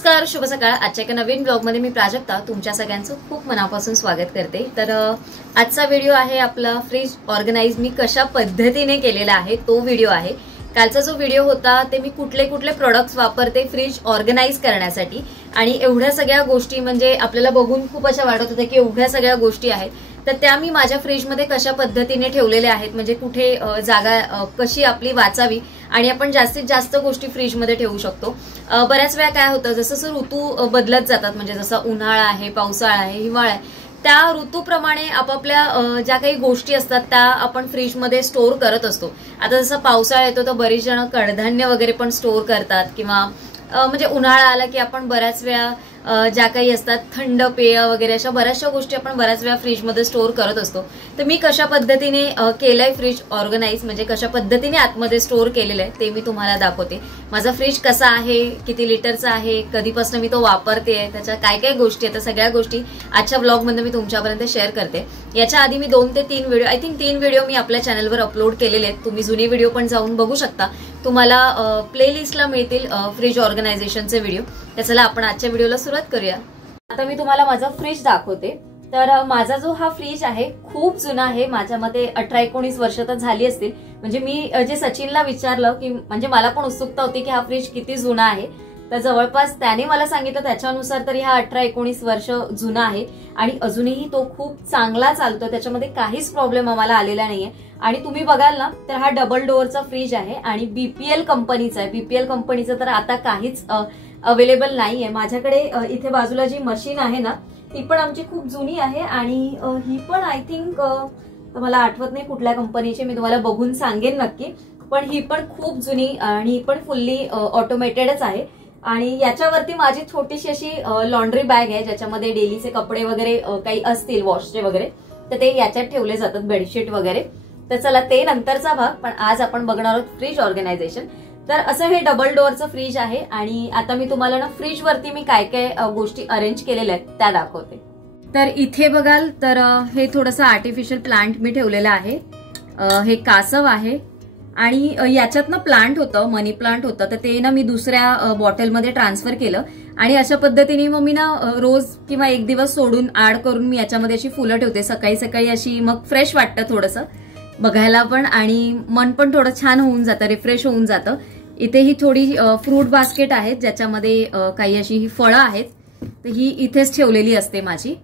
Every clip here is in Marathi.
नमस्कार, शुभ सकाळ। आजच्या एका नवीन ब्लॉग मध्ये मी प्राजक्ता तुमच्या सगळ्यांचं खूप मनापासून स्वागत करते। तर आजचा व्हिडिओ आहे आपला फ्रीज ऑर्गनाइज मी कशा पद्धतीने केलेला आहे तो व्हिडिओ आहे। कालचा जो व्हिडिओ होता ते मी कुठले कुठले प्रोडक्ट्स वापरते फ्रीज ऑर्गनाइज करण्यासाठी, आणि एवढ्या सगळ्या गोष्टी म्हणजे आपल्याला बघून खूप अशा वाटत होत्या की एवढ्या सगळ्या गोष्टी आहेत, तर त्या मी माझ्या फ्रीज मध्ये कशा पद्धतीने ठेवलेल्या आहेत, म्हणजे कुठे जागा कशी आपली वाचावी आणि आपण जास्तीत जास्त गोष्टी फ्रीज मध्ये ठेवू शकतो। बऱ्याच वेळा काय होतं, जसं ऋतू बदलत जातात, म्हणजे जसं उन्हाळा आहे, पावसाळा आहे, हिवाळा आहे, त्या ऋतूप्रमाणे आपापल्या ज्या काही गोष्टी असतात त्या आपण फ्रीज मध्ये स्टोअर करत असतो। आता जसं पावसाळा येतो तर बरेच जण कडधान्य वगैरे पण स्टोअर करतात, किंवा म्हणजे उन्हाळा आला की आपण बऱ्याच वेळा ज्या काही असतात थंड पेय वगैरे अशा बऱ्याचशा गोष्टी आपण बऱ्याच वेळा फ्रीज मध्ये स्टोअर करत असतो। तर मी कशा पद्धतीने केलंय फ्रीज ऑर्गनाइज, म्हणजे कशा पद्धतीने आतमध्ये स्टोअर केलेलं आहे ते मी तुम्हाला दाखवते। माझा फ्रीज कसा आहे, किती लिटरचा आहे, कधीपासून मी तो वापरते, त्याच्या काय काय गोष्टी आहेत, सगळ्या गोष्टी आजच्या ब्लॉग मध्ये मी तुमच्यापर्यंत शेअर करते। याच्या आधी मी 2 ते 3 व्हिडिओ, आय थिंक 3 व्हिडिओ मी आपल्या चॅनलवर अपलोड केलेले आहेत। तुम्ही जुने व्हिडिओ पण जाऊन बघू शकता, तुम्हाला प्लेलिस्टला मिळतील फ्रीज ऑर्गनायझेशनचे व्हिडिओ। तर चला आपण आजच्या व्हिडिओला सुरुवात करूया। आता मी तुम्हाला माझा फ्रीज दाखवते। तर माझा जो हा फ्रीज आहे खूप जुना आहे, माझ्या मते 18-19 वर्ष तर झाली असतील। म्हणजे मी जे सचिनला विचारलं की म्हणजे मला पण उत्सुकता होती की हा फ्रीज किती जुना आहे, तर जवळपास त्याने मला सांगितलं त्याच्यानुसार तरी हा 18-19 वर्ष जुना आहे आणि अजूनही तो खूप चांगला चालतो, त्याच्यामध्ये काहीच प्रॉब्लेम आम्हाला आलेला नाहीये। आणि तुम्ही बघाल ना तर हा डबल डोअरचा फ्रीज आहे आणि बीपीएल कंपनीचा आहे। बीपीएल कंपनीचं तर आता काहीच अवेलेबल नाहीये माझ्याकडे। इथे बाजूला जी मशीन आहे ना ती पण आमची खूप जुनी आहे, आणि ही पण आय थिंक मला आठवत नाही कुठल्या कंपनीची, मी तुम्हाला बघून सांगेन नक्की, पण ही पण खूप जुनी आणि ही पण फुल्ली ऑटोमेटेडच आहे। आणि याच्यावरती माझी छोटीशी अशी लॉन्ड्री बॅग आहे, ज्याच्यामध्ये डेलीचे कपडे वगैरे काही असतील वॉशचे वगैरे, तर ते याच्यात ठेवले जातात, बेडशीट वगैरे। तर चला ते नंतरचा भाग, पण आज आपण बघणार आहोत फ्रीज ऑर्गनायझेशन। तर असं हे डबल डोअरचं फ्रीज आहे, आणि आता मी तुम्हाला ना फ्रीज वरती मी काय काय गोष्टी अरेंज केलेल्या आहेत त्या दाखवते। तर इथे बघाल तर हे थोडंसं आर्टिफिशियल प्लांट मी ठेवलेलं आहे। हे कासव आहे, आणि याच्यात ना प्लांट होतं, मनी प्लांट होतं, तर ते ना मी दुसऱ्या बॉटलमध्ये ट्रान्सफर केलं, आणि अशा पद्धतीने मग मी ना रोज किंवा एक दिवस सोडून ऍड करून मी याच्यामध्ये अशी फुलं ठेवते सकाळी सकाळी, अशी मग फ्रेश वाटतं थोडंसं बघायला पण, आणि मन पण थोडं छान होऊन जातं, रिफ्रेश होऊन जातं। इथे ही थोडी फ्रूट बास्केट आहेत ज्याच्यामध्ये काही अशी ही फळं आहेत, तर ही इथेच ठेवलेली असते माझी।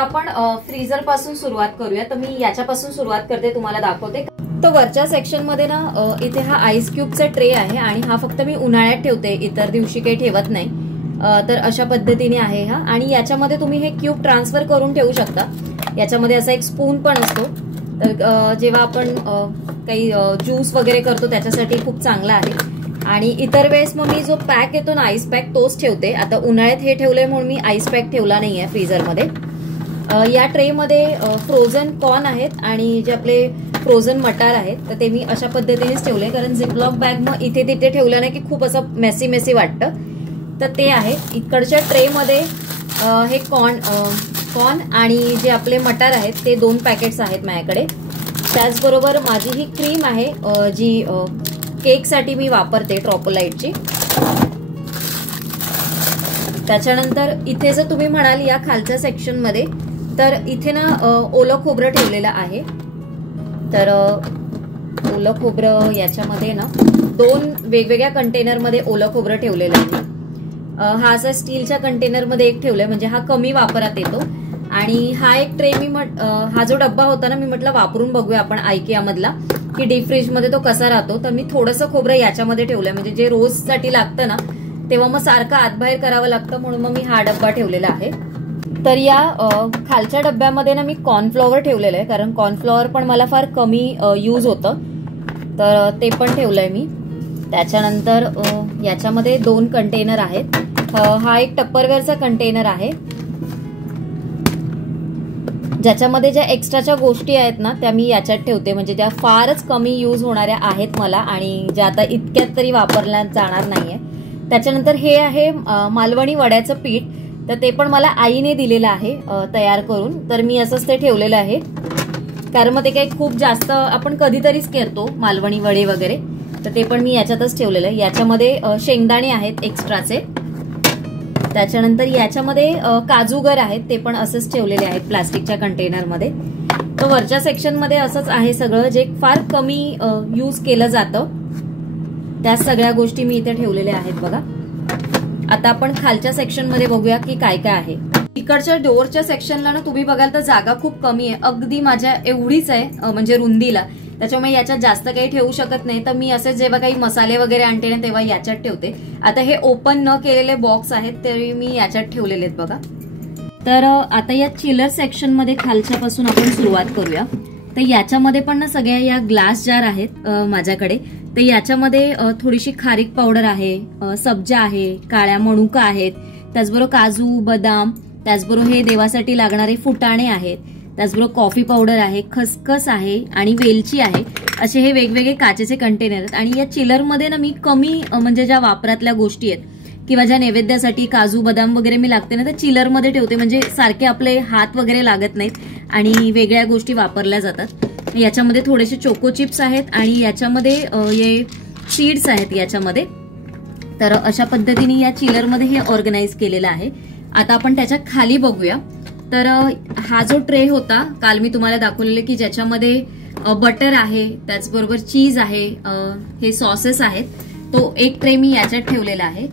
आपण फ्रीजर पासून सुरुवात करूया। तर मी याच्यापासून सुरुवात करते, तुम्हाला दाखवते। तर वरच्या सेक्शन मध्ये ना इथे हा आईस क्यूबचा ट्रे आहे, आणि हा फक्त मी उन्हाळ्यात ठेवते, इतर दिवशी काही ठेवत नाही। तर अशा पद्धतीने आहे हा, आणि याच्यामध्ये तुम्ही हे क्यूब ट्रान्सफर करून ठेवू शकता। याच्यामध्ये असा एक स्पून पण असतो, तर जेव्हा आपण काही ज्यूस वगैरे करतो त्याच्यासाठी खूप चांगला आहे। आणि इतर वेळेस मग मी जो पॅक येतो ना आईस पॅक तोच ठेवते। आता उन्हाळ्यात हे ठेवलंय म्हणून मी आईस पॅक ठेवला नाहीये फ्रीजरमध्ये। या ट्रे मध्ये फ्रोझन कॉर्न आहेत आणि जे आपले फ्रोझन मटार आहेत, तर ते मी अशा पद्धतीनेच ठेवले, कारण झिपलॉक बॅग मग इथे तिथे ठेवलं नाही की खूप असं मेसी मेसी वाटतं, तर ते आहे। इकडच्या ट्रे मध्ये हे कॉर्न आणि जे आपले मटार आहेत ते 2 पॅकेट्स आहेत माझ्याकडे। त्याचबरोबर माझी ही क्रीम आहे जी केक साठी मी वापरते, ट्रॉपोलाइटची। त्याच्यानंतर इथे जर तुम्ही म्हणाल या खालच्या सेक्शन मध्ये, तर इथे ना ओलं खोबरं ठेवलेलं आहे। तर ओलं खोबरं याच्यामध्ये ना 2 वेगवेगळ्या कंटेनर मध्ये ओलं खोबरं ठेवलेलं आहे। हा असा स्टीलच्या कंटेनर मध्ये एक ठेवलाय, म्हणजे हा कमी वापरात येतो। आणि हा एक ट्रे मी हा जो डब्बा होता ना, मी म्हटलं वापरून बघूया आपण आयकिया मधला की डीप फ्रीज मध्ये तो कसा राहतो, तर मी थोडंसं खोबरं याच्यामध्ये ठेवलंय, म्हणजे जे रोज साठी लागतं ना तेव्हा मग सारखं आतबाहेर करावं लागतं, म्हणून मग मी हा डब्बा ठेवलेला आहे। तर या खालच्या डब्यामध्ये ना मी कॉर्नफ्लॉवर ठेवलेलं आहे, कारण कॉर्नफ्लॉवर पण मला फार कमी यूज होतं, तर ते पण ठेवलंय मी। त्याच्यानंतर याच्यामध्ये 2 कंटेनर आहेत। हा एक टप्परवेअरचा कंटेनर आहे, ज्याच्यामध्ये ज्या एक्स्ट्राच्या गोष्टी आहेत ना त्या मी याच्यात ठेवते, म्हणजे त्या फारच कमी यूज होणाऱ्या आहेत मला, आणि ज्या आता इतक्यात तरी वापरल्या जाणार नाहीये। त्याच्यानंतर हे आहे मालवणी वड्याचं पीठ, तर ते पण मला आईने दिलेलं आहे तयार करून, तर मी असंच ते ठेवलेलं आहे, कारण मग ते काही खूप जास्त आपण कधीतरीच करतो मालवणी वडे वगैरे, तर ते पण मी याच्यातच ठेवलेलं आहे। याच्यामध्ये शेंगदाणे आहेत एक्स्ट्राचे, त्याच्यानंतर याच्यामध्ये काजूगर आहेत, ते पण असंच ठेवलेले आहेत प्लास्टिकच्या कंटेनरमध्ये. तर वरच्या सेक्शन मध्ये असंच आहे सगळं, जे फार कमी यूज केलं जातं त्या सगळ्या गोष्टी मी इथे ठेवलेल्या आहेत बघा. आता आपण खालच्या सेक्शन मध्ये बघूया की काय काय आहे. इकडच्या डोअरच्या सेक्शनला ना तुम्ही बघाल तर जागा खूप कमी आहे, अगदी माझ्या एवढीच आहे म्हणजे रुंदीला. त्याच्यामुळे याच्यात जास्त काही ठेवू शकत नाही. तर मी असे जेव्हा काही मसाले वगैरे आणते ना तेव्हा याच्यात ठेवते. आता हे ओपन न केलेले बॉक्स आहेत ते मी याच्यात ठेवलेले आहेत बघा. तर आता या चिलर सेक्शन मध्ये खालच्यापासून आपण सुरुवात करूया. तर याच्यामध्ये पण ना सगळ्या या ग्लास जार आहेत माझ्याकडे. तर याच्यामध्ये थोडीशी खारीक पावडर आहे, सब्जा आहे, काळ्या मनुका आहेत, त्याचबरोबर काजू, बदाम, त्याचबरोबर हे देवासाठी लागणारे फुटाणे आहेत, त्याचबरोबर कॉफी पावडर आहे, खसखस आहे आणि वेलची आहे. असे हे वेगवेगळे काचेचे कंटेनर आहेत. आणि या चिलरमध्ये ना मी कमी म्हणजे ज्या वापरातल्या गोष्टी आहेत किंवा ज्या नैवेद्यासाठी काजू बदाम वगैरे मी लागते ना, तर चिलरमध्ये ठेवते, म्हणजे सारखे आपले हात वगैरे लागत नाहीत आणि वेगळ्या गोष्टी वापरल्या जातात. याच्यामध्ये थोडेसे चोको चिप्स आहेत आणि याच्यामध्ये हे सीड्स आहेत याच्यामध्ये. तर अशा पद्धतीने या चिलरमध्ये हे ऑर्गनाइज केलेलं आहे. आता आपण त्याच्या खाली बघूया. तर हा जो ट्रे होता काल मी तुम्हाला दाखवलेले की ज्याच्यामध्ये बटर आहे, त्याचबरोबर चीज आहे, हे सॉसेस आहेत, तो एक ट्रे मी याच्यात ठेवलेला आहे.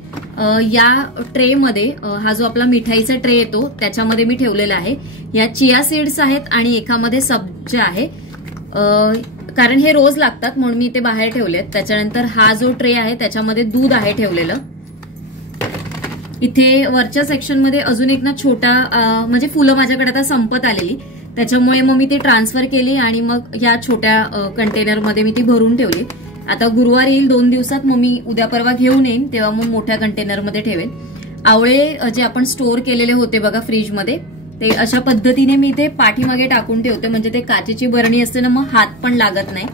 या ट्रे मध्ये हा जो आपला मिठाईचा ट्रे येतो त्याच्यामध्ये मी ठेवलेला आहे. या चिया सीड्स आहेत आणि एकामध्ये सब्जा आहे, कारण हे रोज लागतात म्हणून मी ते बाहेर ठेवलेत. त्याच्यानंतर हा जो ट्रे आहे त्याच्यामध्ये दूध आहे ठेवलेलं. इथे वरच्या सेक्शन मध्ये अजून एक ना छोटा म्हणजे फुलं माझ्याकडे आता संपत आलेली, त्याच्यामुळे मग मी ती ट्रान्सफर केली आणि मग या छोट्या कंटेनरमध्ये मी ती भरून ठेवली. आता गुरुवार येईल 2 दिवसात, मग मी उद्या परवा घेऊन येईन तेव्हा मग मोठ्या कंटेनरमध्ये ठेवेन. आवळे जे आपण स्टोअर केलेले होते बघा फ्रीजमध्ये, ते अशा पद्धतीने मी ते पाठीमागे टाकून ठेवते, म्हणजे ते काचेची बरणी असते ना मग हात पण लागत नाही.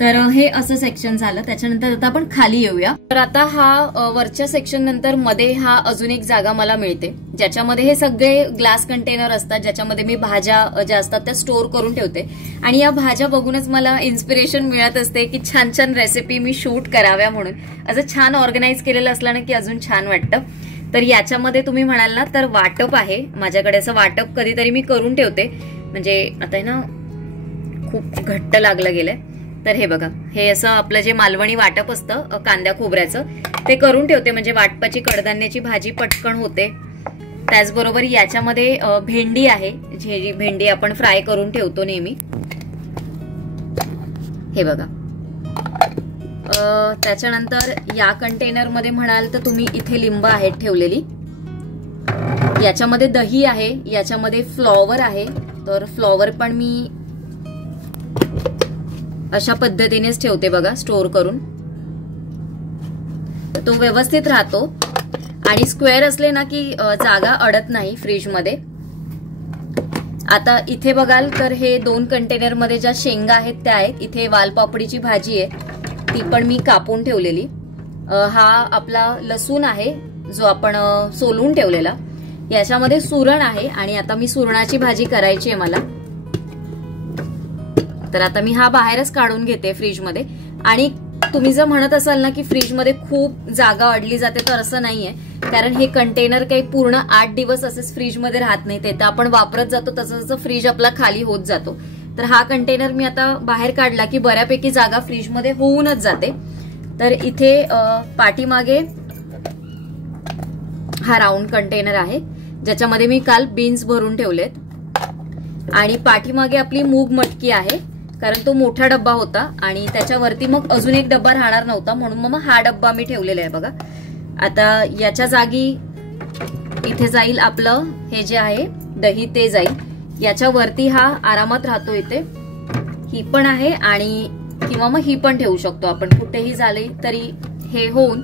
तर हे असं सेक्शन झालं. त्याच्यानंतर आता आपण खाली येऊया. तर आता हा वरच्या सेक्शन नंतर मध्ये हा अजून एक जागा मला मिळते ज्याच्यामध्ये हे सगळे ग्लास कंटेनर असतात, ज्याच्यामध्ये मी भाज्या ज्या असतात त्या स्टोअर करून ठेवते. आणि या भाज्या बघूनच मला इन्स्पिरेशन मिळत असते की छान छान रेसिपी मी शूट कराव्या म्हणून. असं छान ऑर्गनाइज केलेलं असलं ना की अजून छान वाटतं. तर याच्यामध्ये तुम्ही म्हणाल ना तर वाटप आहे माझ्याकडे. असं वाटप कधीतरी मी करून ठेवते, म्हणजे आता ना खूप घट्ट लागलं गेलंय. तर हे बघा, हे असं आपलं जे मालवणी वाटप असतं कांद्या खोबऱ्याचं ते करून ठेवते, म्हणजे वाटपाची कडधान्याची भाजी पटकन होते. त्याचबरोबर याच्यामध्ये भेंडी आहे, जी भेंडी आपण फ्राय करून ठेवतो नेहमी. हे बघा. त्याच्यानंतर या कंटेनर मध्ये म्हणाल तर तुम्ही इथे लिंब आहेत ठेवलेली. याच्यामध्ये दही आहे, याच्यामध्ये फ्लॉवर आहे. तर फ्लॉवर पण मी अशा पद्धतीनेच ठेवते बघा स्टोअर करून, तो व्यवस्थित राहतो. आणि स्क्वेअर असले ना की जागा अडत नाही फ्रीज मध्ये. आता इथे बघाल तर हे 2 कंटेनर मध्ये ज्या शेंगा आहेत त्या आहेत. इथे वालपापडीची भाजी आहे, ती पण मी कापून ठेवलेली. हा आपला लसूण आहे जो आपण सोलून ठेवलेला. याच्यामध्ये सुरण आहे आणि आता मी सुरणाची भाजी करायची आहे मला. तर आता मी हा बाहेरच काढून घेते फ्रीजमध्ये. आणि तुम्ही जर म्हणत असाल ना की फ्रीजमध्ये खूप जागा अडली जाते, तर असं नाहीये, कारण हे कंटेनर काही पूर्ण 8 दिवस असेच फ्रीजमध्ये राहत नाही. ते तर आपण वापरत जातो तसं तसं फ्रीज आपला खाली होत जातो. तर हा कंटेनर मी आता बाहेर काढला की बऱ्यापैकी जागा फ्रीजमध्ये होऊनच जाते. तर इथे पाठीमागे हा राऊंड कंटेनर आहे ज्याच्यामध्ये मी काल बीन्स भरून ठेवलेत. आणि पाठीमागे आपली मूग मटकी आहे, कारण तो मोठा डब्बा होता आणि त्याच्यावरती मग अजून एक डब्बा राहणार नव्हता, म्हणून मग हा डब्बा मी ठेवलेला आहे बघा. आता याच्या जागी इथे जाईल आपलं हे जे आहे दही, ते जाईल. याच्यावरती हा आरामात राहतो. इथे ही पण आहे आणि किंवा मग ही पण ठेवू शकतो आपण, कुठेही झाले तरी हे होऊन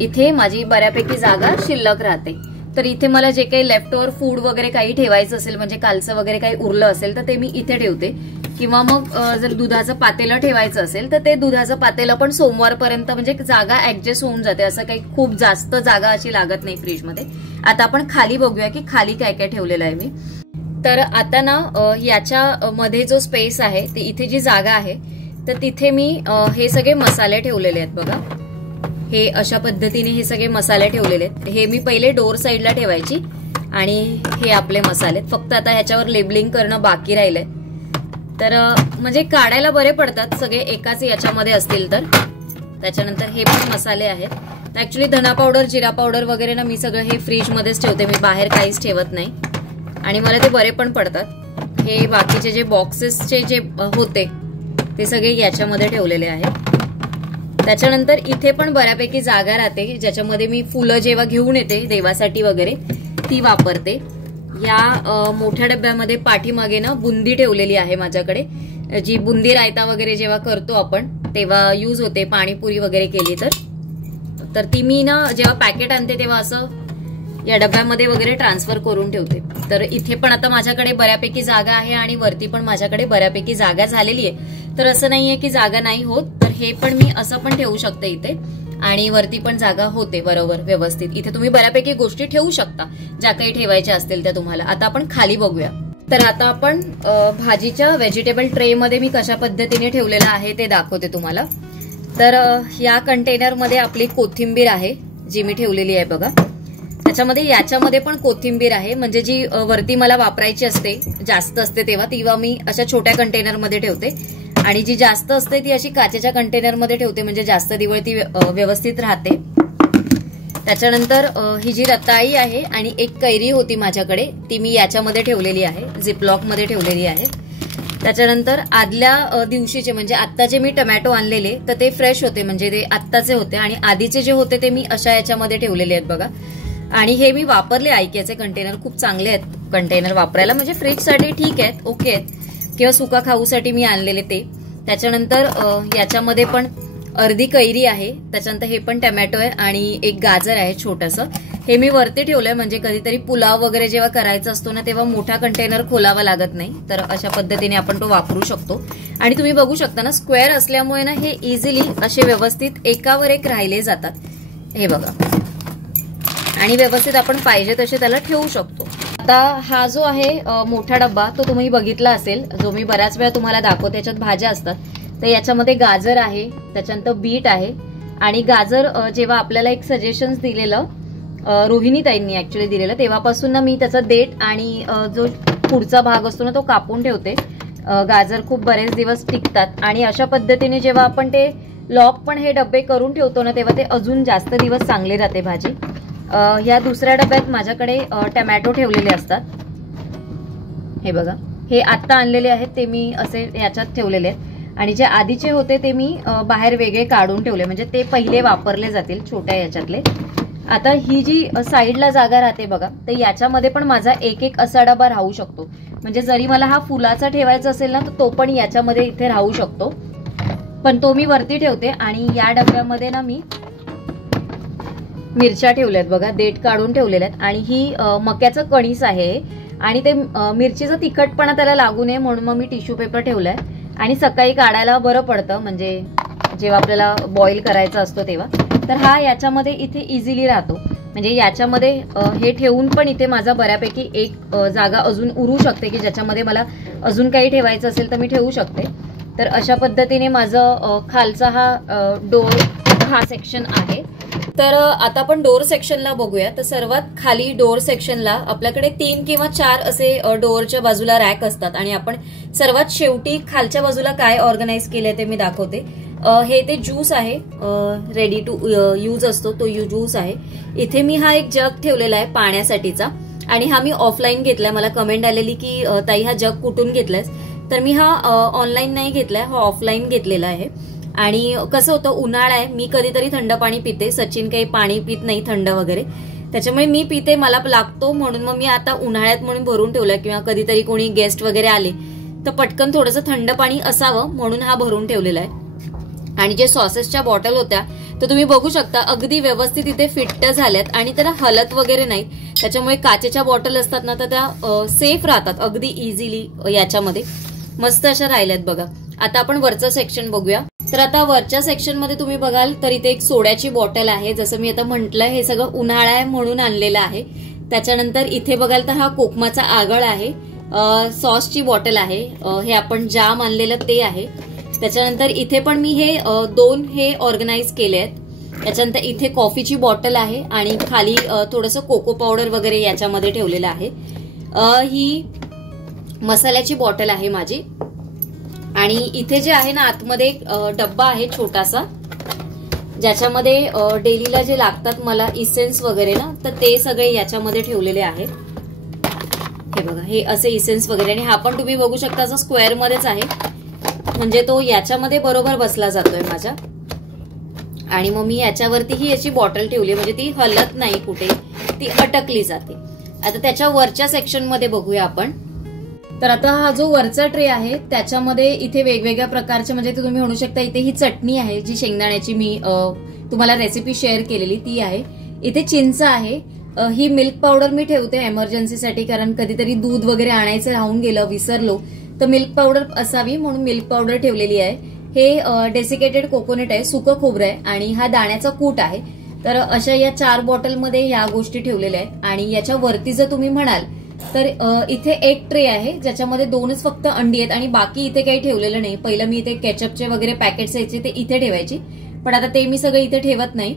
इथे माझी बऱ्यापैकी जागा शिल्लक राहते. तर इथे मला जे काही लेफ्ट ओव्हर फूड वगैरे काही ठेवायचं असेल, म्हणजे कालचं वगैरे काही उरलं असेल तर ते मी इथे ठेवते. किंवा मग जर दुधाचं पातेलं ठेवायचं असेल तर ते दुधाचं पातेलं पण सोमवारपर्यंत म्हणजे जागा ऍडजस्ट होऊन जाते. असं काही खूप जास्त जागा अशी लागत नाही फ्रीजमध्ये. आता आपण खाली बघूया की खाली काय काय ठेवलेलं आहे मी. तर आता ना याच्या मध्ये जो स्पेस आहे ते इथे जी जागा आहे तर तिथे मी हे सगळे मसाले ठेवलेले आहेत बघा. हे अशा पद्धतीने हे सगळे मसाले ठेवलेले आहेत. हे मी पहिले डोअर साईडला ठेवायची आणि हे आपले मसाले. फक्त आता ह्याच्यावर लेबलिंग करणं बाकी राहिलंय. तर म्हणजे काढायला बरे पडतात सगळे एकाच याच्यामध्ये असतील तर. त्याच्यानंतर हे पण मसाले आहेत. ऍक्च्युली धना पावडर, जिरा पावडर वगैरे ना मी सगळं हे फ्रीजमध्येच ठेवते. मी बाहेर काहीच ठेवत नाही आणि मला ते बरे पण पडतात. हे बाकीचे जे बॉक्सेसचे जे होते ते सगळे याच्यामध्ये ठेवलेले आहेत. त्याच्यानंतर इथे पण बऱ्यापैकी जागा राहते ज्याच्यामध्ये मी फुलं जेव्हा घेऊन येते देवासाठी वगैरे ती वापरते. या मोठ्या डब्यामध्ये पाठीमागे ना बुंदी ठेवलेली आहे माझ्याकडे, जी बुंदी रायता वगैरे जेव्हा करतो आपण तेव्हा यूज होते, पाणीपुरी वगैरे केली तर ती मी ना जेव्हा पॅकेट आणते तेव्हा असं या डब्यामध्ये वगैरे ट्रान्सफर करून ठेवते. तर इथे पण आता माझ्याकडे बऱ्यापैकी जागा आहे आणि वरती पण माझ्याकडे बऱ्यापैकी जागा झालेली आहे. तर असं नाहीये की जागा नाही होत, तर हे पण मी असं पण ठेवू शकते इथे आणि वरती पण जागा होते बरोबर व्यवस्थित. इथे तुम्ही बऱ्यापैकी गोष्टी ठेवू शकता ज्या काही ठेवायच्या असतील त्या तुम्हाला. आता आपण खाली बघूया. तर आता आपण भाजीच्या व्हेजिटेबल ट्रे मध्ये मी कशा पद्धतीने ठेवलेलं आहे ते दाखवते तुम्हाला. तर या कंटेनरमध्ये आपली कोथिंबीर आहे जी मी ठेवलेली आहे बघा. त्याच्यामध्ये याच्यामध्ये पण कोथिंबीर आहे, म्हणजे जी वरती मला वापरायची असते जास्त असते तेव्हा मी अशा छोट्या कंटेनरमध्ये ठेवते आणि जी जास्त असते ती अशी काचेच्या कंटेनरमध्ये ठेवते, म्हणजे जास्त दिवस ती व्यवस्थित राहते. त्याच्यानंतर ही जी रताळी आहे आणि एक कैरी होती माझ्याकडे ती मी याच्यामध्ये ठेवलेली आहे, झिपलॉक मध्ये ठेवलेली आहे. त्याच्यानंतर आदल्या दिवशीचे म्हणजे आत्ताचे मी टोमॅटो आणलेले तर ते फ्रेश होते, म्हणजे ते आत्ताचे होते आणि आधीचे जे होते ते मी अशा याच्यामध्ये ठेवलेले आहेत बघा. आणि हे मी वापरले आयकेचे कंटेनर, खूप चांगले आहेत कंटेनर वापरायला, म्हणजे फ्रीजसाठी ठीक आहेत, ओके आहेत, किंवा सुका खाऊसाठी मी आणलेले ते. त्याच्यानंतर याच्यामध्ये पण अर्धी कैरी आहे, त्याच्यानंतर हे पण टोमॅटो आहे आणि एक गाजर आहे छोटंसं. हे मी वरती ठेवलंय म्हणजे कधीतरी पुलाव वगैरे जेव्हा करायचा असतो ना तेव्हा मोठा कंटेनर खोलावा लागत नाही, तर अशा पद्धतीने आपण तो वापरू शकतो. आणि तुम्ही बघू शकता ना स्क्वेअर असल्यामुळे ना हे इझिली असे व्यवस्थित एकावर एक राहिले जातात, हे बघा, आणि व्यवस्थित आपण पाहिजे तसे त्याला ठेवू शकतो. आता हा जो आहे मोठा डब्बा तो तुम्ही बघितला असेल, जो मी बऱ्याच वेळा तुम्हाला दाखवते. त्याच्यात भाज्या असतात, तर याच्यामध्ये गाजर आहे, त्याच्यानंतर बीट आहे. आणि गाजर जेव्हा आपल्याला एक सजेशन दिलेलं रोहिणी ताईंनी ऍक्च्युली दिलेलं तेव्हापासून ना मी त्याचा देठ आणि जो पुढचा भाग असतो ना तो कापून ठेवते. गाजर खूप बरेच दिवस टिकतात आणि अशा पद्धतीने जेव्हा आपण ते लॉक पण हे डब्बे करून ठेवतो ना तेव्हा ते अजून जास्त दिवस चांगले राहते भाजी. ह्या दुसऱ्या डब्यात माझ्याकडे टोमॅटो ठेवलेले असतात, हे बघा, हे आत्ता आणलेले आहेत ते मी असे याच्यात ठेवलेले आहेत आणि जे आधीचे होते ते मी बाहेर वेगळे काढून ठेवले, म्हणजे ते पहिले वापरले जातील छोट्या याच्यातले. आता ही जी साईडला जागा राहते बघा, तर याच्यामध्ये पण माझा एक एक असा डबा राहू शकतो, म्हणजे जरी मला हा फुलाचा ठेवायचा असेल ना तर तो पण याच्यामध्ये इथे राहू शकतो, पण तो मी वरती ठेवते. आणि या डब्यामध्ये ना मी मिरच्या ठेवल्यात बघा, देठ काढून ठेवलेल्या आहेत. आणि ही मक्याचं कणीस आहे आणि ते मिरचीचा तिखटपणा त्याला लागू नये म्हणून मग मी टिश्यू पेपर ठेवलाय आणि सकाळी काढायला बरं पडतं, म्हणजे जेव्हा आपल्याला बॉईल करायचा असतो तेव्हा. तर हा याच्यामध्ये इथे इझिली राहतो, म्हणजे याच्यामध्ये हे ठेवून पण इथे माझा बऱ्यापैकी एक जागा अजून उरू शकते की ज्याच्यामध्ये मला अजून काही ठेवायचं असेल तर मी ठेवू शकते. तर अशा पद्धतीने माझं खालचा हा डोर हा सेक्शन आहे. तर आता आपण डोअर सेक्शनला बघूया. तर सर्वात खाली डोअर सेक्शनला आपल्याकडे 3 किंवा 4 असे डोअरच्या बाजूला रॅक असतात आणि आपण सर्वात शेवटी खालच्या बाजूला काय ऑर्गनाइज केलंय ते मी दाखवते. हे ते ज्यूस आहे, रेडी टू यूज असतो तो ज्यूस आहे. इथे मी हा एक जग ठेवलेला आहे पाण्यासाठीचा आणि हा मी ऑफलाईन घेतलाय. मला कमेंट आलेली की ताई हा जग कुठून घेतलाय, तर मी हा ऑनलाईन नाही घेतलाय, हा ऑफलाईन घेतलेला आहे. आणि कसं होतं उन्हाळा आहे, मी कधीतरी थंड पाणी पिते, सचिन काही पाणी पित नाही थंड वगैरे, त्याच्यामुळे मी पिते, मला लागतो म्हणून मग मी आता उन्हाळ्यात म्हणून भरून ठेवलाय, किंवा कधीतरी कोणी गेस्ट वगैरे आले तर पटकन थोडंसं थंड पाणी असावं म्हणून हा भरून ठेवलेला आहे. आणि जे सॉसेसच्या बॉटल होत्या तर तुम्ही बघू शकता अगदी व्यवस्थित इथे फिट्ट झाल्यात आणि त्याला हलत वगैरे नाहीत, त्याच्यामुळे काचेच्या बॉटल असतात ना तर त्या सेफ राहतात अगदी इझिली. याच्यामध्ये मस्त अशा राहिल्यात बघा. आता आपण वरचं सेक्शन बघूया. तर आता वरच्या सेक्शन मध्ये तुम्ही बघाल तर इथे एक सोड्याची बॉटल आहे, जसं मी आता म्हटलंय हे सगळं उन्हाळा आहे म्हणून आणलेलं आहे. त्याच्यानंतर इथे बघाल तर हा कोकमाचा आगळ आहे, सॉसची बॉटल आहे, हे आपण जाम आणलेलं ते आहे. त्याच्यानंतर इथे पण मी हे 2 हे ऑर्गनाइज केले आहेत. त्याच्यानंतर इथे कॉफीची बॉटल आहे आणि खाली थोडंसं कोको पावडर वगैरे याच्यामध्ये ठेवलेलं आहे. ही मसाल्याची बॉटल आहे माझी. आणि इथे जे आहे ना आतमध्ये एक डब्बा आहे छोटासा, ज्याच्यामध्ये डेलीला जे लागतात मला इसेन्स वगैरे ना, तर ते सगळे याच्यामध्ये ठेवलेले आहेत. हे बघा, हे असे इसेन्स वगैरे. आणि हा पण तुम्ही बघू शकता असं स्क्वेअर मध्येच आहे, म्हणजे तो याच्यामध्ये बरोबर बसला जातोय माझ्या. आणि मग मी याच्यावरती ही याची बॉटल ठेवली, म्हणजे ती हलत नाही कुठे, ती अटकली जाते. आता त्याच्या वरच्या सेक्शन मध्ये बघूया आपण. तर आता हा जो वरचा ट्रे आहे त्याच्यामध्ये इथे वेगवेगळ्या प्रकारचे, म्हणजे तुम्ही म्हणू शकता इथे ही चटणी आहे जी शेंगदाण्याची मी तुम्हाला रेसिपी शेअर केलेली ती आहे. इथे चिंच आहे. ही मिल्क पावडर मी ठेवते एमर्जन्सीसाठी, कारण कधीतरी दूध वगैरे आणायचं राहून गेलं, विसरलो, तर मिल्क पावडर असावी म्हणून मिल्क पावडर ठेवलेली आहे. हे डेसिकेटेड कोकोनट आहे, सुकं खोबरं आहे आणि हा दाण्याचा कूट आहे. तर अशा या 4 बॉटलमध्ये ह्या गोष्टी ठेवलेल्या आहेत. आणि याच्या वरती जर तुम्ही म्हणाल तर इथे एक ट्रे आहे ज्याच्यामध्ये 2च फक्त अंडी आहेत आणि बाकी इथे काही ठेवलेलं नाही. पहिलं मी इथे केचपचे वगैरे पॅकेट्स यायचे ते इथे ठेवायची, पण आता ते मी सगळं इथे ठेवत नाही.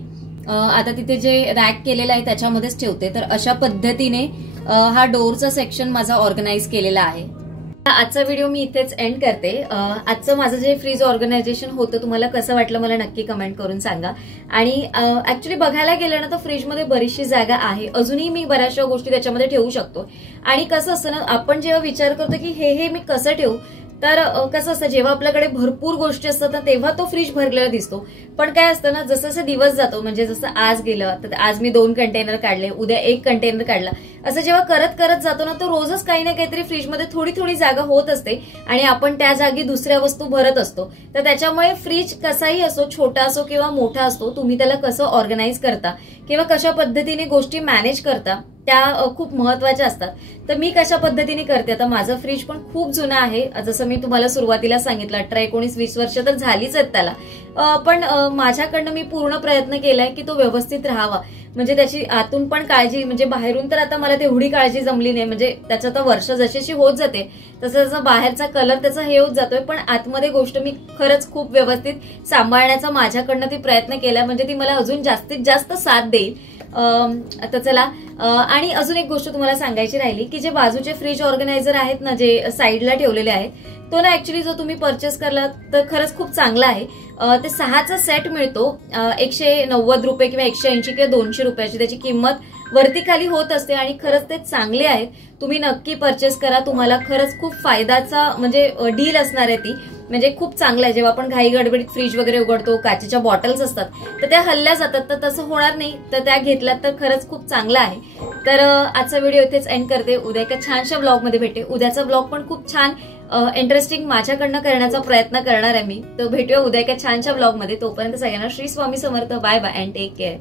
आता तिथे जे रॅक केलेलं आहे त्याच्यामध्येच ठेवते. तर अशा पद्धतीने हा डोअरचा सेक्शन माझा ऑर्गनाइज केलेला आहे. आजचा व्हिडिओ मी इथेच एंड करते. आजचं माझं जे फ्रीज ऑर्गनायझेशन होतं तुम्हाला कसं वाटलं मला नक्की कमेंट करून सांगा. आणि ऍक्च्युली बघायला गेलं ना तर फ्रीजमध्ये बरीचशी जागा आहे, अजूनही मी बऱ्याचशा गोष्टी त्याच्यामध्ये ठेवू शकतो. आणि कसं असतं ना, आपण जेव्हा विचार करतो की हे मी कसं ठेवू, तर कसं असतं जेव्हा आपल्याकडे भरपूर गोष्टी असतात ना तेव्हा तो फ्रीज भरलेला दिसतो. पण काय असतं ना, जसं जसं दिवस जातो, म्हणजे जसं आज गेलं तर आज मी 2 कंटेनर काढले, उद्या 1 कंटेनर काढला, असं जेव्हा करत करत जातो ना तर रोजच काही ना काहीतरी फ्रीजमध्ये थोडी थोडी जागा होत असते आणि आपण त्या जागी दुसऱ्या वस्तू भरत असतो. तर त्याच्यामुळे फ्रीज कसाही असो, छोटा असो किंवा मोठा असतो, तुम्ही त्याला कसं ऑर्गनाइज करता किंवा कशा पद्धतीने गोष्टी मॅनेज करता त्या खूप महत्वाच्या असतात. तर मी कशा पद्धतीने करते, आता माझं फ्रीज पण खूप जुनं आहे, जसं मी तुम्हाला सुरुवातीला सांगितलं 18-19-20 वर्ष तर झालीच आहेत त्याला. पण माझ्याकडनं मी पूर्ण प्रयत्न केलाय की तो व्यवस्थित राहावा, म्हणजे त्याची आतून पण काळजी, म्हणजे बाहेरून तर आता मला तेवढी काळजी जमली नाही, म्हणजे त्याचं आता वर्ष जशी होत जाते तसं तसं बाहेरचा कलर त्याचा हे होत जातोय, पण आतमध्ये गोष्ट मी खरंच खूप व्यवस्थित सांभाळण्याचा माझ्याकडनं ती प्रयत्न केला, म्हणजे ती मला अजून जास्तीत जास्त साथ देईल. आता चला, आणि अजून एक गोष्ट तुम्हाला सांगायची राहिली की जे बाजूचे फ्रीज ऑर्गनायझर आहेत ना, जे साईडला ठेवलेले आहेत, तो ना ऍक्च्युली जो तुम्ही परचेस करला तर खरंच खूप चांगला आहे. ते 6चा सेट मिळतो, 190 रुपये किंवा 180 किंवा 200 रुपयाची त्याची किंमत वरती खाली होत असते आणि खरंच ते चांगले आहेत. तुम्ही नक्की परचेस करा, तुम्हाला खरंच खूप फायद्याचा म्हणजे डील असणार आहे ती, म्हणजे खूप चांगलं आहे. जेव्हा आपण घाई गडबडीत फ्रीज वगैरे उघडतो, काचेच्या बॉटल्स असतात तर त्या हल्ल्या जातात, तर तसं होणार नाही, तर त्या घेतल्यात तर खरंच खूप चांगलं आहे. तर आजचा व्हिडिओ इथेच एंड करते. उद्या एका छानशा ब्लॉगमध्ये भेटते. उद्याचा ब्लॉग पण खूप छान इंटरेस्टिंग माझ्याकडनं करण्याचा प्रयत्न करणार आहे मी. तर भेटूया उद्या एका छानशा ब्लॉगमध्ये. तोपर्यंत सगळ्यांना Shri Swami Samarth. Bye bye and take care.